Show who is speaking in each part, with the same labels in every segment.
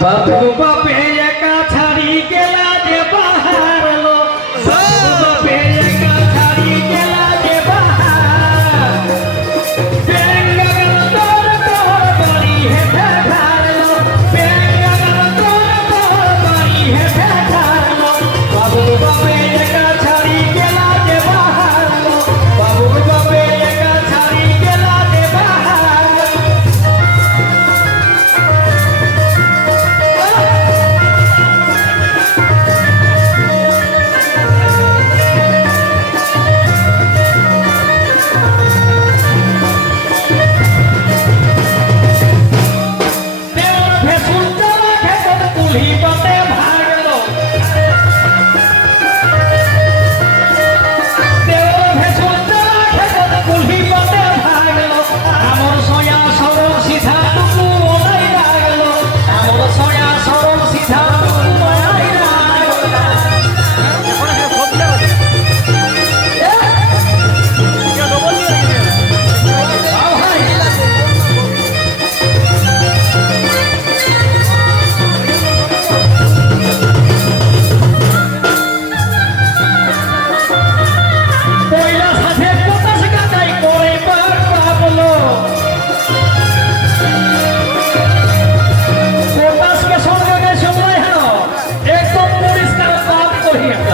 Speaker 1: বাপ বাপে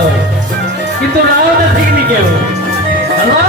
Speaker 1: ಕೇಳವು ಇದು ನಾವನ್ನ ತೆಗಿಲಿಕ್ಕೆ ಅಲ್ವಾ